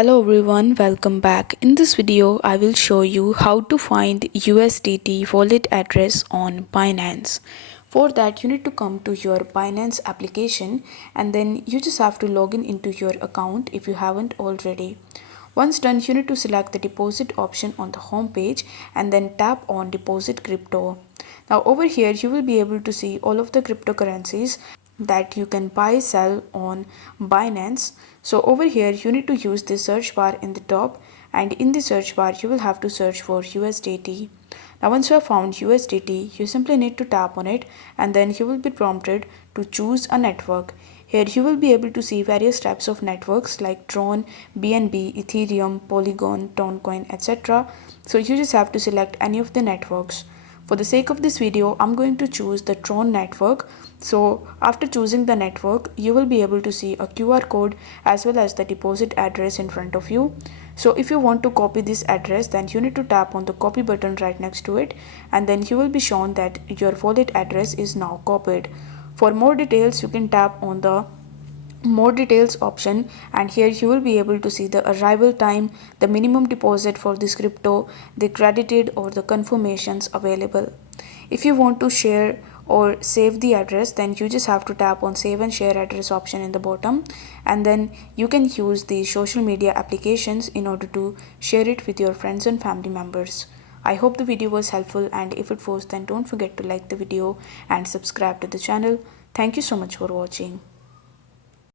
Hello everyone, welcome back. In this video, I will show you how to find USDT wallet address on Binance. For that, you need to come to your Binance application and then you just have to log in into your account if you haven't already. Once done, you need to select the deposit option on the home page and then tap on deposit crypto. Now over here, you will be able to see all of the cryptocurrencies that you can buy sell on Binance. So over here you need to use the search bar in the top, and in the search bar you will have to search for USDT. Now once you have found USDT, you simply need to tap on it and then you will be prompted to choose a network. Here you will be able to see various types of networks like Tron, BNB, Ethereum, Polygon, Toncoin, etc. So you just have to select any of the networks. For the sake of this video, I'm going to choose the Tron network. So after choosing the network, you will be able to see a QR code as well as the deposit address in front of you. So if you want to copy this address, then you need to tap on the copy button right next to it, and then you will be shown that your wallet address is now copied. For more details, you can tap on the more details option, and here you will be able to see the arrival time, the minimum deposit for this crypto, the credited or the confirmations available. If you want to share or save the address, then you just have to tap on save and share address option in the bottom, and then you can use the social media applications in order to share it with your friends and family members. I hope the video was helpful, and if it was, then don't forget to like the video and subscribe to the channel. Thank you so much for watching.